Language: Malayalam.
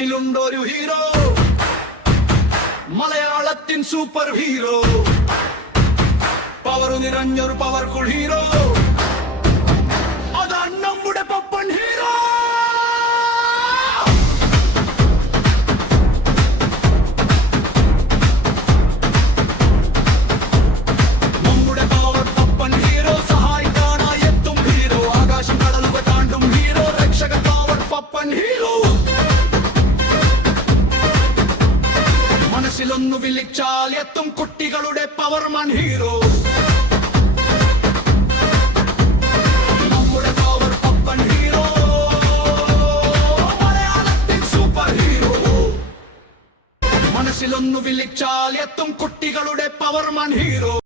നാട്ടിലുണ്ടൊരു ഹീറോ, മലയാളത്തിൻ സൂപ്പർ ഹീറോ, പവർ നിറഞ്ഞൊരു പവർഫുൾ ഹീറോ, അതാണ് നമ്മുടെ പപ്പൻ ഹീറോ. നമ്മുടെ പവർ പപ്പൻ ഹീറോ, സഹായിക്കാനായി എത്തും ഹീറോ, ആകാശം കടലുകൾ താണ്ടും ഹീറോ, രക്ഷക പവർ പപ്പൻ ഹീറോ. മനസ്സിലൊന്നു വിളിച്ചാൽ എത്തും കുട്ടികളുടെ പവർമാൻ ഹീറോ. നമ്മുടെ പവർ പപ്പൻ ഹീറോ, മലയാളത്തിൻ സൂപ്പർ ഹീറോ. മനസ്സിലൊന്നു വിളിച്ചാൽ എത്തും കുട്ടികളുടെ പവർമാൻ ഹീറോ.